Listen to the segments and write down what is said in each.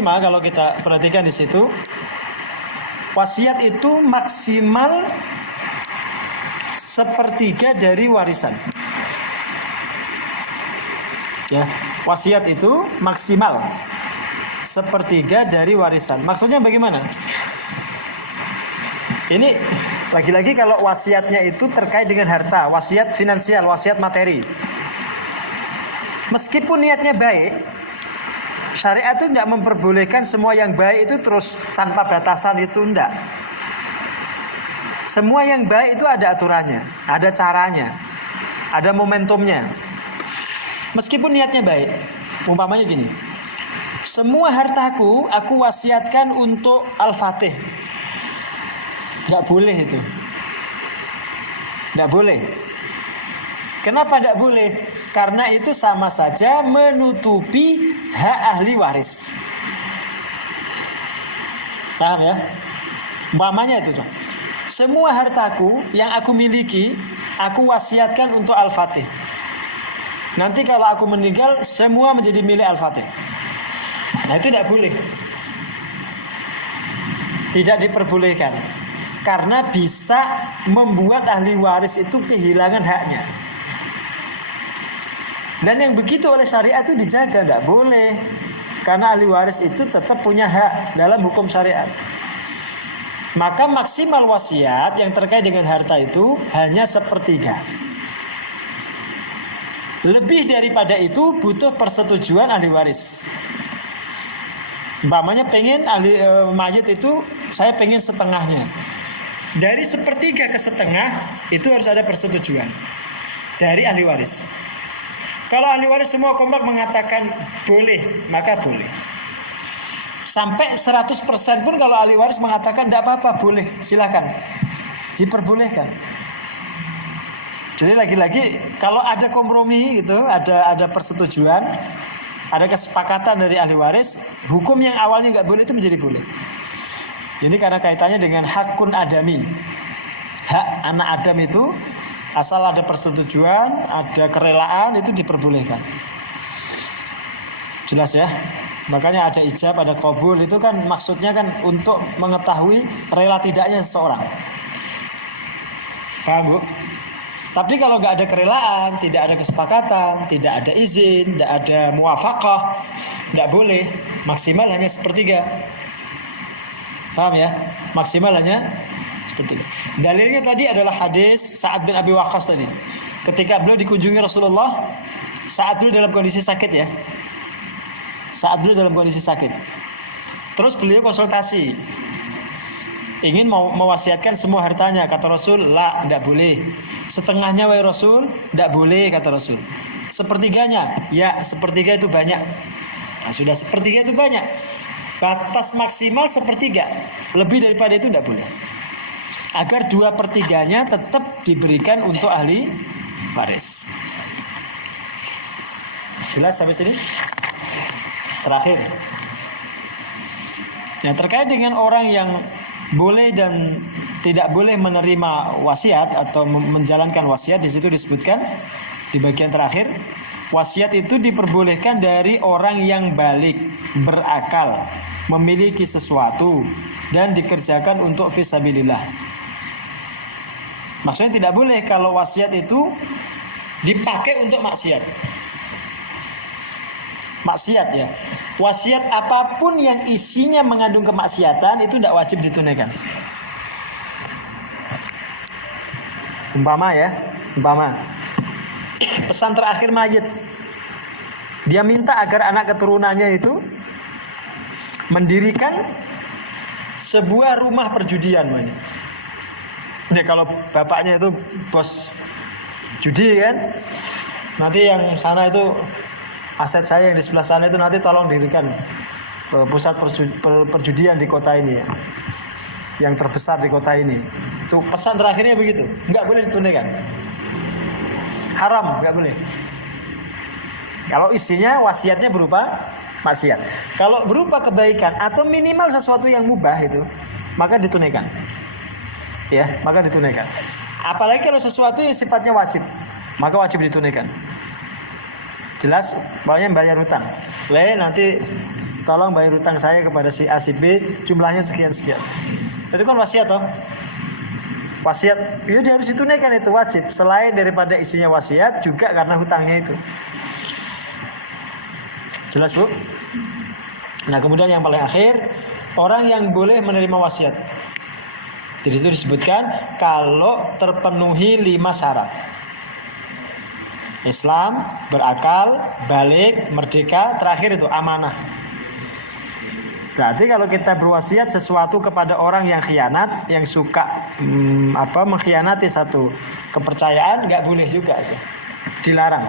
kelima kalau kita perhatikan di situ, wasiat itu maksimal sepertiga dari warisan. Ya, wasiat itu maksimal sepertiga dari warisan. Maksudnya bagaimana? Ini lagi-lagi kalau wasiatnya itu terkait dengan harta, wasiat finansial, wasiat materi. Meskipun niatnya baik, syariat itu tidak memperbolehkan semua yang baik itu terus tanpa batasan, itu tidak. Semua yang baik itu ada aturannya, ada caranya, ada momentumnya. Meskipun niatnya baik, umpamanya gini, semua hartaku aku wasiatkan untuk Al-Fatih. Tidak boleh itu. Tidak boleh. Kenapa tidak boleh? Karena itu sama saja menutupi hak ahli waris. Paham ya? Umpamanya itu. Semua hartaku yang aku miliki, aku wasiatkan untuk Al-Fatih. Nanti kalau aku meninggal, semua menjadi milik Al-Fatih. Nah, itu tidak boleh. Tidak diperbolehkan. Karena bisa membuat ahli waris itu kehilangan haknya. Dan yang begitu oleh syariat itu dijaga, tidak boleh. Karena ahli waris itu tetap punya hak dalam hukum syariat. Maka maksimal wasiat yang terkait dengan harta itu hanya sepertiga. Lebih daripada itu butuh persetujuan ahli waris. Umpamanya pengen ahli mayit itu, saya pengen setengahnya. Dari sepertiga ke setengah itu harus ada persetujuan dari ahli waris. Kalau ahli waris semua kompak mengatakan boleh, maka boleh. Sampai 100% pun kalau ahli waris mengatakan tidak apa-apa, boleh, silakan. Diperbolehkan. Jadi lagi-lagi kalau ada kompromi gitu, ada persetujuan, ada kesepakatan dari ahli waris, hukum yang awalnya nggak boleh itu menjadi boleh. Ini karena kaitannya dengan hakun adami. Hak anak Adam itu asal ada persetujuan, ada kerelaan, itu diperbolehkan. Jelas ya? Makanya ada ijab, ada qabul, itu kan maksudnya kan untuk mengetahui rela tidaknya seseorang. Paham, Bu? Tapi kalau nggak ada kerelaan, tidak ada kesepakatan, tidak ada izin, tidak ada muwafaqah, tidak boleh. Maksimal hanya sepertiga. Paham ya? Maksimal hanya sepertiga. Dalilnya tadi adalah hadis Sa'ad bin Abi Waqqas tadi. Ketika beliau dikunjungi Rasulullah, saat beliau dalam kondisi sakit ya. Saat beliau dalam kondisi sakit. Terus beliau konsultasi. Ingin mewasiatkan semua hartanya. Kata Rasul, la, tidak boleh. Setengahnya wahai Rasul, tidak boleh, kata Rasul. Sepertiganya, ya, sepertiga itu banyak. Nah, sudah sepertiga itu banyak. Batas maksimal sepertiga. Lebih daripada itu tidak boleh. Agar 2/3-nya tetap diberikan untuk ahli waris. Jelas sampai sini? Terakhir. Yang terkait dengan orang yang boleh dan tidak boleh menerima wasiat atau menjalankan wasiat, di situ disebutkan di bagian terakhir, wasiat itu diperbolehkan dari orang yang balik, berakal, memiliki sesuatu dan dikerjakan untuk fisabilillah. Maksudnya tidak boleh kalau wasiat itu dipakai untuk maksiat. Maksiat ya. Wasiat apapun yang isinya mengandung kemaksiatan itu tidak wajib ditunaikan. Umpama pesan terakhir mayit, dia minta agar anak keturunannya itu mendirikan sebuah rumah perjudian. Jadi kalau bapaknya itu bos judi kan, nanti yang sana itu aset saya yang di sebelah sana itu nanti tolong dirikan pusat perjudian di kota ini ya, yang terbesar di kota ini. Tuh pesan terakhirnya begitu, nggak boleh ditunaikan, haram, nggak boleh. Kalau isinya wasiatnya berupa maksiat, kalau berupa kebaikan atau minimal sesuatu yang mubah itu, maka ditunaikan, ya, maka ditunaikan. Apalagi kalau sesuatu yang sifatnya wajib, maka wajib ditunaikan. Jelas, pokoknya bayar hutang. Nanti tolong bayar hutang saya kepada si A si B jumlahnya sekian-sekian. Itu kan wasiat toh. Wasiat, ya dia harus ditunaikan, itu wajib. Selain daripada isinya wasiat, juga karena hutangnya itu. Jelas Bu? Nah kemudian yang paling akhir, orang yang boleh menerima wasiat. Jadi itu disebutkan kalau terpenuhi 5 syarat. Islam, berakal, balik, merdeka, terakhir itu amanah. Berarti kalau kita berwasiat sesuatu kepada orang yang khianat, yang suka mengkhianati satu kepercayaan, nggak boleh juga, dilarang.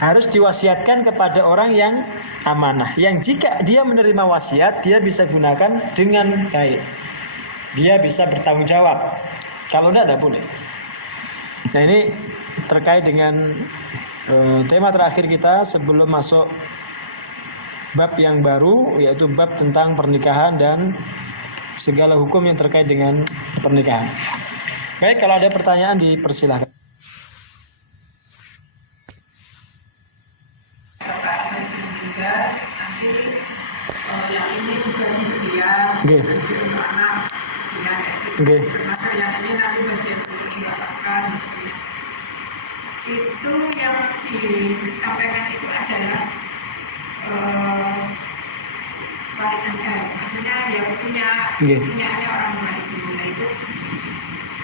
Harus diwasiatkan kepada orang yang amanah, yang jika dia menerima wasiat, dia bisa gunakan dengan baik, dia bisa bertanggung jawab. Kalau tidak boleh. Nah ini terkait dengan tema terakhir kita sebelum masuk bab yang baru, yaitu bab tentang pernikahan dan segala hukum yang terkait dengan pernikahan. Baik, kalau ada pertanyaan dipersilahkan. Oke. Oke. Itu yang disampaikan itu adalah warisan gaya, maksudnya yang punyaannya orang tua itu.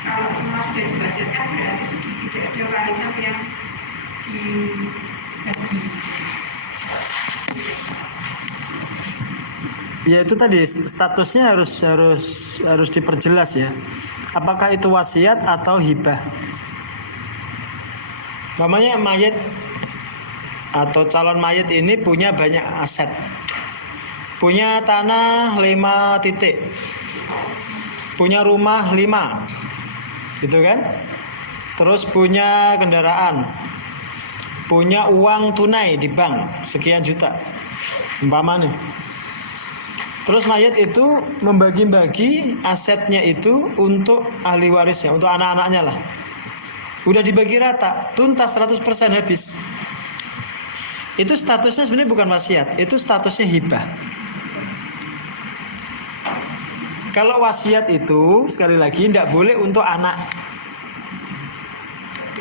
Kalau semua sudah dibacakan berarti tidak ada warisan yang dibagi. Ya itu tadi statusnya harus diperjelas ya. Apakah itu wasiat atau hibah? Namanya mayit atau calon mayit ini punya banyak aset. Punya tanah 5 titik. Punya rumah 5. Gitu kan? Terus punya kendaraan. Punya uang tunai di bank sekian juta. Umpamanya. Terus mayit itu membagi-bagi asetnya itu untuk ahli warisnya, untuk anak-anaknya lah. Udah dibagi rata, tuntas 100% habis. Itu statusnya sebenarnya bukan wasiat, itu statusnya hibah. Kalau wasiat itu sekali lagi tidak boleh untuk anak.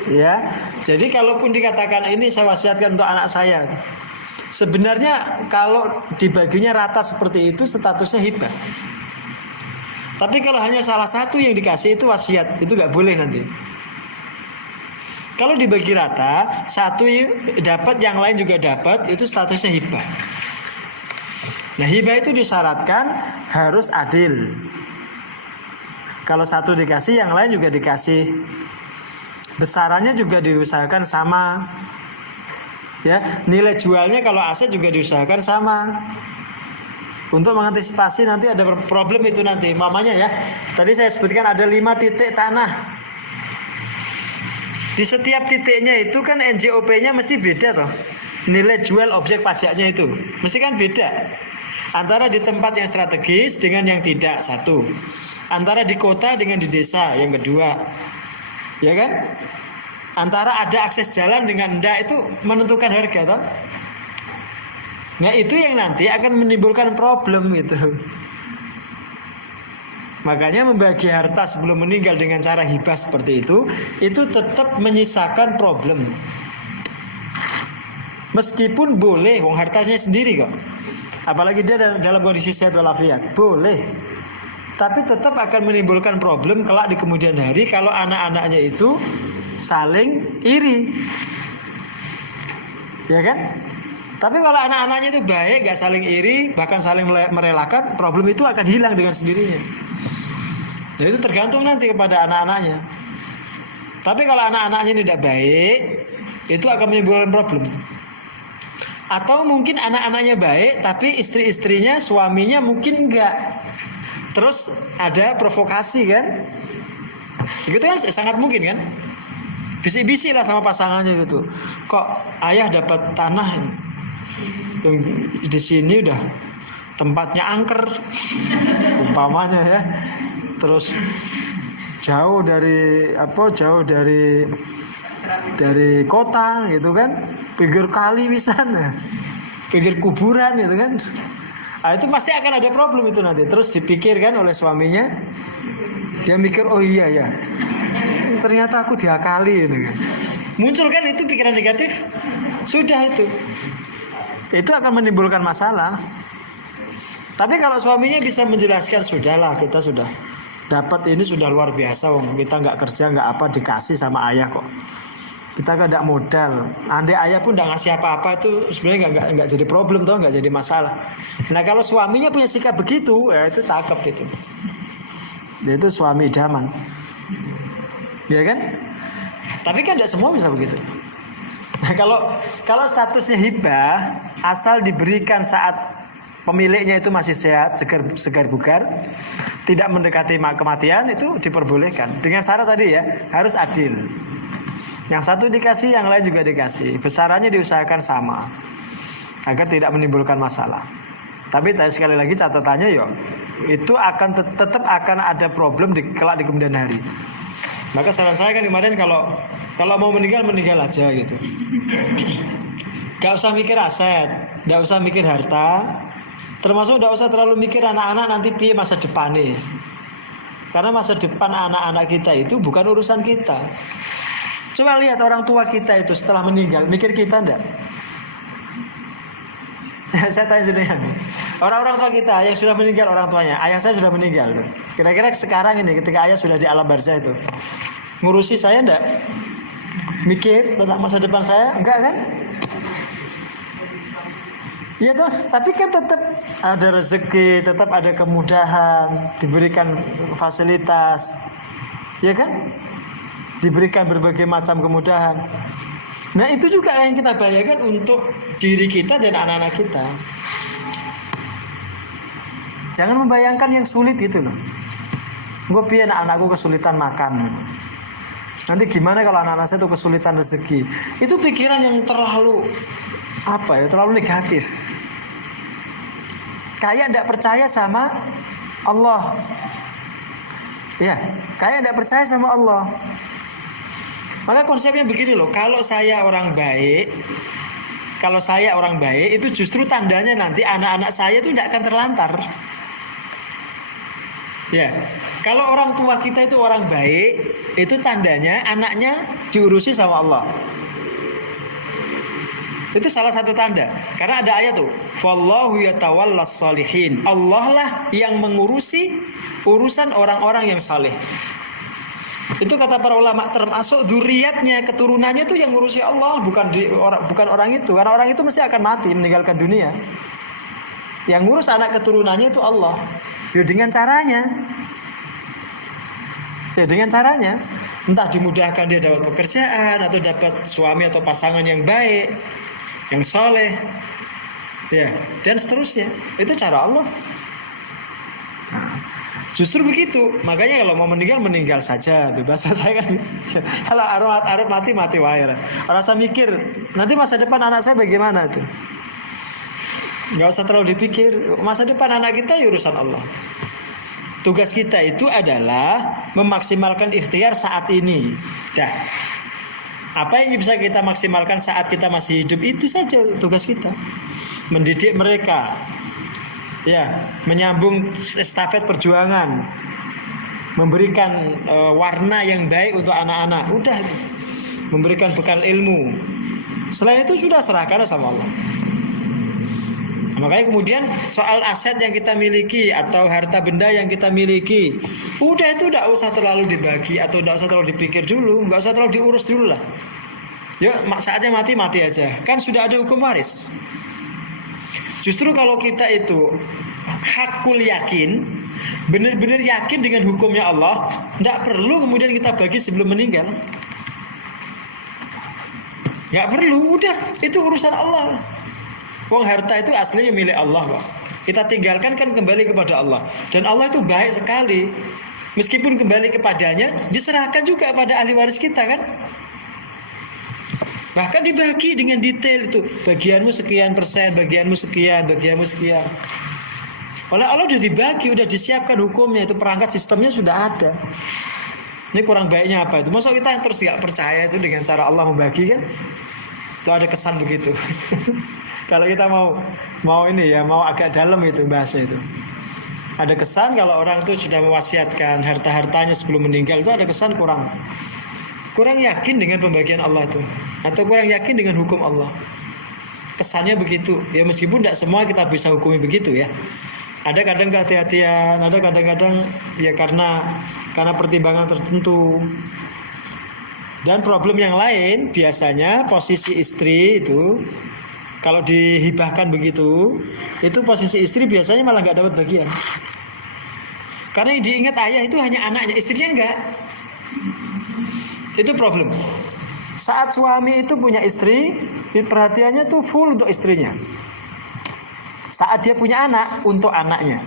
Ya, jadi kalaupun dikatakan ini saya wasiatkan untuk anak saya, sebenarnya kalau dibaginya rata seperti itu statusnya hibah. Tapi kalau hanya salah satu yang dikasih itu wasiat, itu nggak boleh nanti. Kalau dibagi rata, satu dapat, yang lain juga dapat, itu statusnya hibah. Nah, hibah itu disyaratkan harus adil. Kalau satu dikasih, yang lain juga dikasih. Besarannya juga diusahakan sama. Ya, nilai jualnya kalau aset juga diusahakan sama. Untuk mengantisipasi nanti ada problem itu nanti. Mamanya ya, tadi saya sebutkan ada 5 titik tanah. Di setiap titiknya itu kan NJOP-nya mesti beda toh. Nilai jual objek pajaknya itu mesti kan beda. Antara di tempat yang strategis dengan yang tidak, satu. Antara di kota dengan di desa, yang kedua. Ya kan? Antara ada akses jalan dengan enggak, itu menentukan harga toh. Nah, itu yang nanti akan menimbulkan problem gitu. Makanya membagi harta sebelum meninggal dengan cara hibah seperti itu tetap menyisakan problem. Meskipun boleh, wong hartanya sendiri kok. Apalagi dia dalam kondisi sehat walafiat, boleh. Tapi tetap akan menimbulkan problem kelak di kemudian hari kalau anak-anaknya itu saling iri. Ya kan? Tapi kalau anak-anaknya itu baik, gak saling iri, bahkan saling merelakan, problem itu akan hilang dengan sendirinya. Jadi itu tergantung nanti kepada anak-anaknya. Tapi kalau anak-anaknya tidak baik, itu akan menimbulkan problem. Atau mungkin anak-anaknya baik, tapi istri-istrinya, suaminya mungkin enggak. Terus ada provokasi kan? Itu kan sangat mungkin kan? Bisik-bisik lah sama pasangannya gitu. Kok ayah dapat tanah yang di sini udah tempatnya angker, umpamanya ya. Terus jauh dari kota gitu kan, pinggir kali misalnya. pikir kuburan gitu kan. Nah, itu pasti akan ada problem itu nanti. Terus dipikirkan oleh suaminya, dia mikir, oh iya ya, ternyata aku diakali gitu kan. Muncul kan itu pikiran negatif, sudah itu akan menimbulkan masalah. Tapi kalau suaminya bisa menjelaskan, sudahlah, kita sudah dapat ini sudah luar biasa, wong kita nggak kerja nggak apa dikasih sama ayah kok. Kita kan tidak modal. Andai ayah pun tidak ngasih apa-apa itu sebenarnya nggak jadi problem toh, nggak jadi masalah. Nah kalau suaminya punya sikap begitu, ya itu cakep itu. Dia itu suami idaman, ya kan? Tapi kan tidak semua bisa begitu. Nah kalau statusnya hibah, asal diberikan saat pemiliknya itu masih sehat, segar bugar, tidak mendekati kematian, itu diperbolehkan. Dengan syarat tadi ya, harus adil. Yang satu dikasih, yang lain juga dikasih. Besarannya diusahakan sama, agar tidak menimbulkan masalah. Tapi sekali lagi catatannya itu akan tetap akan ada problem kelak di kemudian hari. Maka saran saya kan kemarin kalau mau meninggal aja gitu. Gak usah mikir aset, gak usah mikir harta, termasuk gak usah terlalu mikir anak-anak nanti piye masa depan nih. Karena masa depan anak-anak kita itu bukan urusan kita. Coba lihat orang tua kita itu setelah meninggal, mikir kita enggak? Saya tanya jenengan. Orang-orang tua kita yang sudah meninggal orang tuanya, ayah saya sudah meninggal. Kira-kira sekarang ini ketika ayah sudah di alam barzah itu, ngurusi saya enggak? Mikir tentang masa depan saya? Enggak kan? Iya toh, tapi kan tetap ada rezeki, tetap ada kemudahan, diberikan fasilitas. Ya kan? Diberikan berbagai macam kemudahan. Nah itu juga yang kita bayangkan untuk diri kita dan anak-anak kita. Jangan membayangkan yang sulit itu loh. Gue piye anak-anakku kesulitan makan. Nanti gimana kalau anak-anak saya itu kesulitan rezeki. Itu pikiran yang terlalu terlalu negatif. Kayak tidak percaya sama Allah. Ya, kayak tidak percaya sama Allah. Maka konsepnya begini loh, kalau saya orang baik itu justru tandanya nanti anak-anak saya itu tidak akan terlantar. Ya, kalau orang tua kita itu orang baik, itu tandanya anaknya diurusi sama Allah. Itu salah satu tanda. Karena ada ayat tuh, "Wallahu yatawallas sholihin." Allah lah yang mengurusi urusan orang-orang yang saleh. Itu kata para ulama, termasuk dzurriyyatnya, keturunannya itu yang ngurusi Allah, bukan orang itu. Karena orang itu mesti akan mati, meninggalkan dunia. Yang ngurus anak keturunannya itu Allah. Dengan caranya. Entah dimudahkan dia dapat pekerjaan, atau dapat suami atau pasangan yang baik, yang soleh, ya, dan seterusnya. Itu cara Allah. Justru begitu. Makanya kalau mau meninggal saja. Bahasa saya kan kalau arep mati wae. Orang saya mikir nanti masa depan anak saya bagaimana tuh. Enggak usah terlalu dipikir. Masa depan anak kita ya urusan Allah. Tugas kita itu adalah memaksimalkan ikhtiar saat ini. Dah. Apa yang bisa kita maksimalkan saat kita masih hidup, itu saja tugas kita. Mendidik mereka. Ya, menyambung estafet perjuangan, memberikan warna yang baik untuk anak-anak, udah, memberikan bekal ilmu. Selain itu sudah serahkan sama Allah. Makanya kemudian soal aset yang kita miliki atau harta benda yang kita miliki, udah itu tidak usah terlalu dibagi atau tidak usah terlalu dipikir dulu, nggak usah terlalu diurus dulu lah. Ya, saatnya mati aja. Kan sudah ada hukum waris. Justru kalau kita itu hakul yakin, benar-benar yakin dengan hukumnya Allah, tidak perlu kemudian kita bagi sebelum meninggal. Nggak perlu, udah, itu urusan Allah. Wong harta itu aslinya milik Allah kok. Kita tinggalkan kan kembali kepada Allah. Dan Allah itu baik sekali. Meskipun kembali kepadanya, diserahkan juga pada ahli waris kita kan. Bahkan dibagi dengan detail itu. Bagianmu sekian persen, bagianmu sekian, bagianmu sekian. Oleh Allah sudah dibagi, sudah disiapkan hukumnya, itu perangkat sistemnya sudah ada. Ini kurang baiknya apa itu? Masa kita terus nggak percaya itu dengan cara Allah membagi kan? Itu ada kesan begitu. Kalau kita mau ini ya, mau agak dalam itu bahasa itu. Ada kesan kalau orang itu sudah mewasiatkan harta-hartanya sebelum meninggal, itu ada kesan kurang yakin dengan pembagian Allah itu, atau kurang yakin dengan hukum Allah. Kesannya begitu. Ya meskipun tidak semua kita bisa hukumi begitu ya. Ada kadang kehati-hatian, ada kadang-kadang ya karena pertimbangan tertentu. Dan problem yang lain biasanya posisi istri itu kalau dihibahkan begitu, itu posisi istri biasanya malah nggak dapat bagian. Karena yang diingat ayah itu hanya anaknya, istrinya enggak. Itu problem. Saat suami itu punya istri, perhatiannya tuh full untuk istrinya. Saat dia punya anak, untuk anaknya.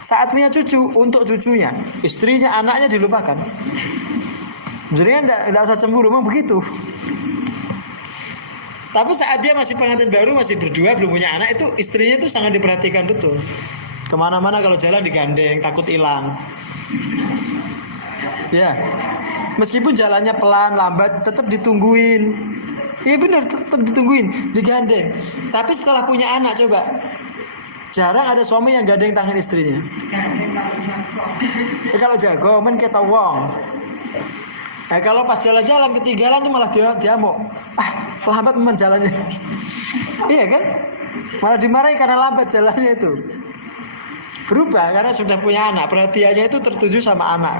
Saat punya cucu, untuk cucunya. Istrinya, anaknya dilupakan. Jadi kan tidak usah cemburu, memang begitu. Tapi saat dia masih pengantin baru, masih berdua, belum punya anak, itu istrinya itu sangat diperhatikan betul. Kemana-mana kalau jalan digandeng, takut hilang. Ya, meskipun jalannya pelan, lambat, tetap ditungguin. Iya benar, tetap ditungguin, digandeng. Tapi setelah punya anak coba, jarang ada suami yang gandeng tangan istrinya. Ya, kalau jago, men kita wong. Kalau pas jalan-jalan ketinggalan tuh malah diamuk. Lambat jalannya. Iya kan? Malah dimarahi karena lambat jalannya itu. Berubah karena sudah punya anak, perhatiannya itu tertuju sama anak.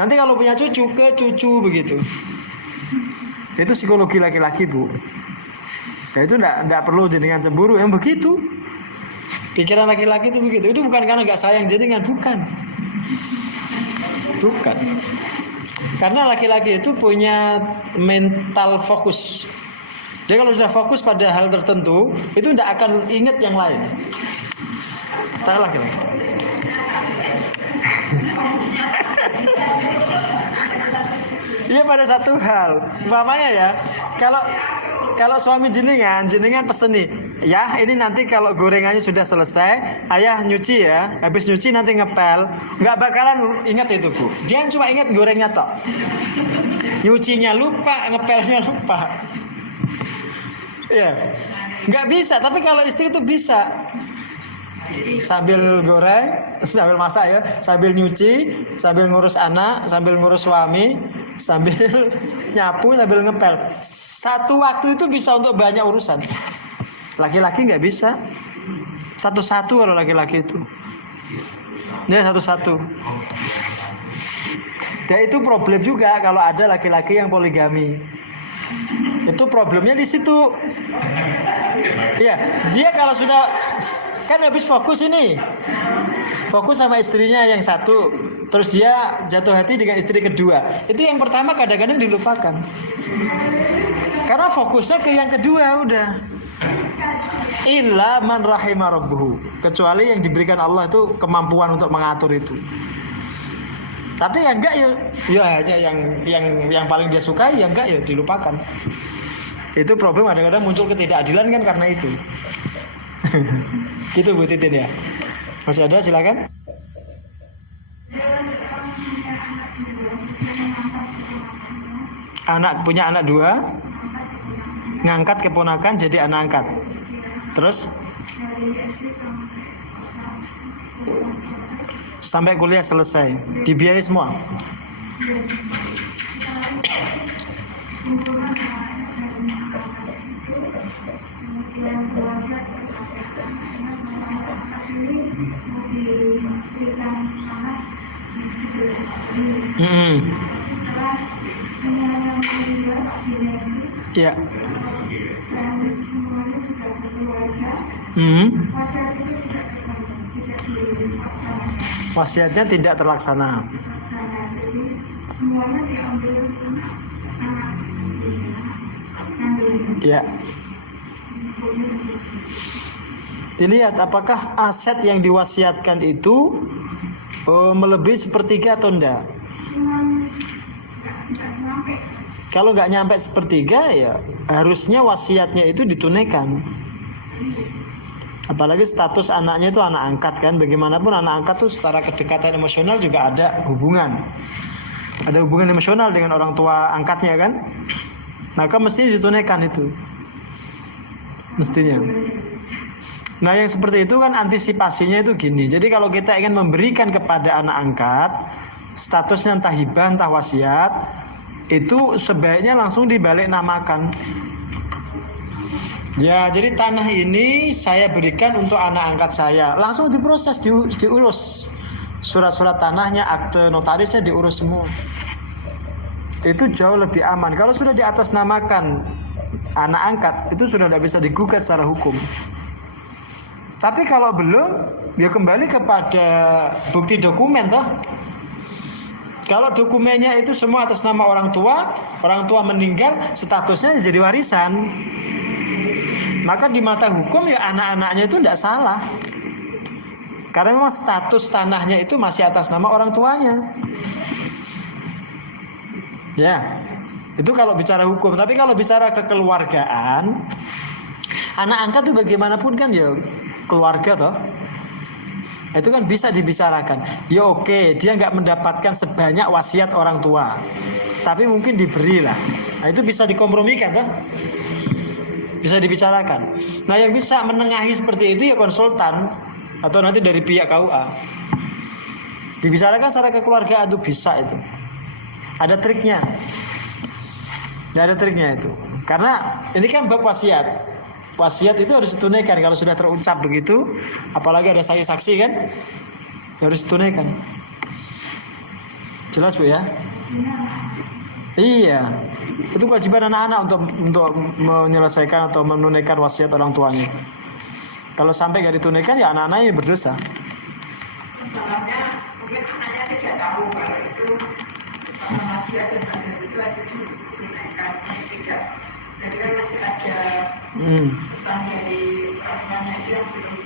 Nanti kalau punya cucu, ke cucu begitu. Itu psikologi laki-laki, Bu. Nah, itu enggak perlu jenengan cemburu, yang begitu. Pikiran laki-laki itu begitu. Itu bukan karena enggak sayang jenengan, bukan. Bukan. Karena laki-laki itu punya mental fokus. Dia kalau sudah fokus pada hal tertentu, itu tidak akan ingat yang lain. Tak laki-laki. Iya pada satu hal. Umpamanya ya, kalau suami jenengan pesen nih, ya ini nanti kalau gorengannya sudah selesai, ayah nyuci ya, habis nyuci nanti ngepel, nggak bakalan ingat itu Bu. Dia cuma ingat gorengnya tok. Nyucinya lupa, ngepelnya lupa. Ya, nggak bisa. Tapi kalau istri itu bisa. Sambil goreng, sambil masak ya, sambil nyuci, sambil ngurus anak, sambil ngurus suami, sambil nyapu, sambil ngepel. Satu waktu itu bisa untuk banyak urusan. Laki-laki nggak bisa. Satu-satu kalau laki-laki itu. Ya satu-satu. Dan itu problem juga kalau ada laki-laki yang poligami. Itu problemnya di situ. Iya, dia kalau sudah kan habis fokus ini, fokus sama istrinya yang satu, terus dia jatuh hati dengan istri kedua. Itu yang pertama kadang-kadang dilupakan. Karena fokusnya ke yang kedua udah. Illa man rahima rabbuhu. Kecuali yang diberikan Allah itu kemampuan untuk mengatur itu. Tapi yang enggak ya hanya yang paling dia sukai, yang enggak ya dilupakan. Itu problem kadang-kadang muncul ketidakadilan kan karena itu. Gitu Bu Titin ya. Masih ada silakan. Punya anak 2, ngangkat keponakan jadi anak angkat. Terus sampai kuliah selesai, dibiayai semua. Ya. Wasiatnya tidak terlaksana. Ya. Dilihat apakah aset yang diwasiatkan itu melebihi sepertiga atau enggak. Kalau nggak nyampe sepertiga ya harusnya wasiatnya itu ditunaikan. Apalagi status anaknya itu anak angkat kan. Bagaimanapun anak angkat tuh secara kedekatan emosional juga ada hubungan. Ada hubungan emosional dengan orang tua angkatnya kan. Maka mesti ditunaikan itu. mestinya. Nah yang seperti itu kan antisipasinya itu gini. Jadi kalau kita ingin memberikan kepada anak angkat statusnya entah hibah entah wasiat, itu sebaiknya langsung dibalik namakan. Ya jadi tanah ini saya berikan untuk anak angkat saya, langsung diproses, diurus. Surat-surat tanahnya, akte notarisnya diurus semua. Itu jauh lebih aman. Kalau sudah diatasnamakan anak angkat, itu sudah tidak bisa digugat secara hukum. Tapi kalau belum, ya kembali kepada bukti dokumen toh. Kalau dokumennya itu semua atas nama orang tua meninggal, statusnya jadi warisan. Maka di mata hukum ya anak-anaknya itu tidak salah. Karena memang status tanahnya itu masih atas nama orang tuanya. Ya, itu kalau bicara hukum. Tapi kalau bicara kekeluargaan, anak angkat itu bagaimanapun kan ya keluarga toh. Itu kan bisa dibicarakan. Ya oke, dia nggak mendapatkan sebanyak wasiat orang tua, tapi mungkin diberi lah. Nah itu bisa dikompromikan toh. Bisa dibicarakan. Nah yang bisa menengahi seperti itu ya konsultan atau nanti dari pihak KUA. Dibicarakan secara kekeluargaan itu bisa itu. Ada triknya. Ada triknya itu. Karena ini kan bab wasiat. Wasiat itu harus ditunaikan kalau sudah terucap begitu, apalagi ada saksi kan, harus ditunaikan. Jelas Bu ya? Iya. Itu kewajiban anak-anak untuk menyelesaikan atau menunaikan wasiat orang tuanya. Kalau sampai nggak ditunaikan ya anak-anaknya berdosa. Masalahnya mungkin anaknya tidak tahu kalau itu wasiat dan wasiat itu ada ditunaikan, tidak. Jadi kan masih ada pesan dari orang tuanya itu yang belum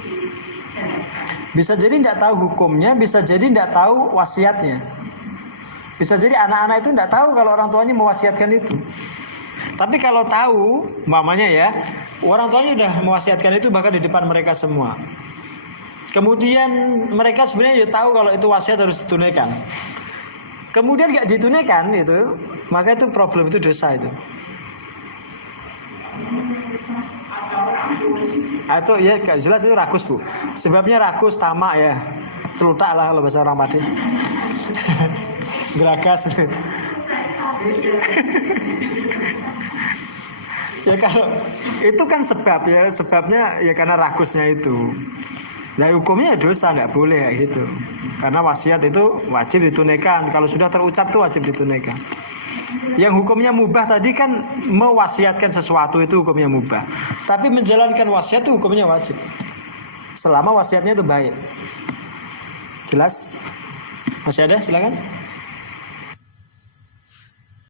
dijalankan. Bisa jadi tidak tahu hukumnya, bisa jadi tidak tahu wasiatnya. Bisa jadi anak-anak itu tidak tahu kalau orang tuanya mewasiatkan itu. Tapi kalau tahu, mamanya ya, orang tuanya sudah mewasiatkan itu bahkan di depan mereka semua. Kemudian mereka sebenarnya tahu kalau itu wasiat harus ditunaikan. Kemudian nggak ditunaikan itu, maka itu problem, itu dosa itu. Atau ya jelas itu rakus Bu. Sebabnya rakus, tamak ya, celutak lah kalau bahasa orang Pati. Geragas. Ya kalau itu kan sebab ya, sebabnya ya karena rakusnya itu. Ya hukumnya dosa, nggak boleh ya gitu. Karena wasiat itu wajib ditunaikan. Kalau sudah terucap itu wajib ditunaikan. Yang hukumnya mubah tadi kan mewasiatkan sesuatu itu hukumnya mubah. Tapi menjalankan wasiat itu hukumnya wajib. Selama wasiatnya itu baik. Jelas? Masih ada? Silakan.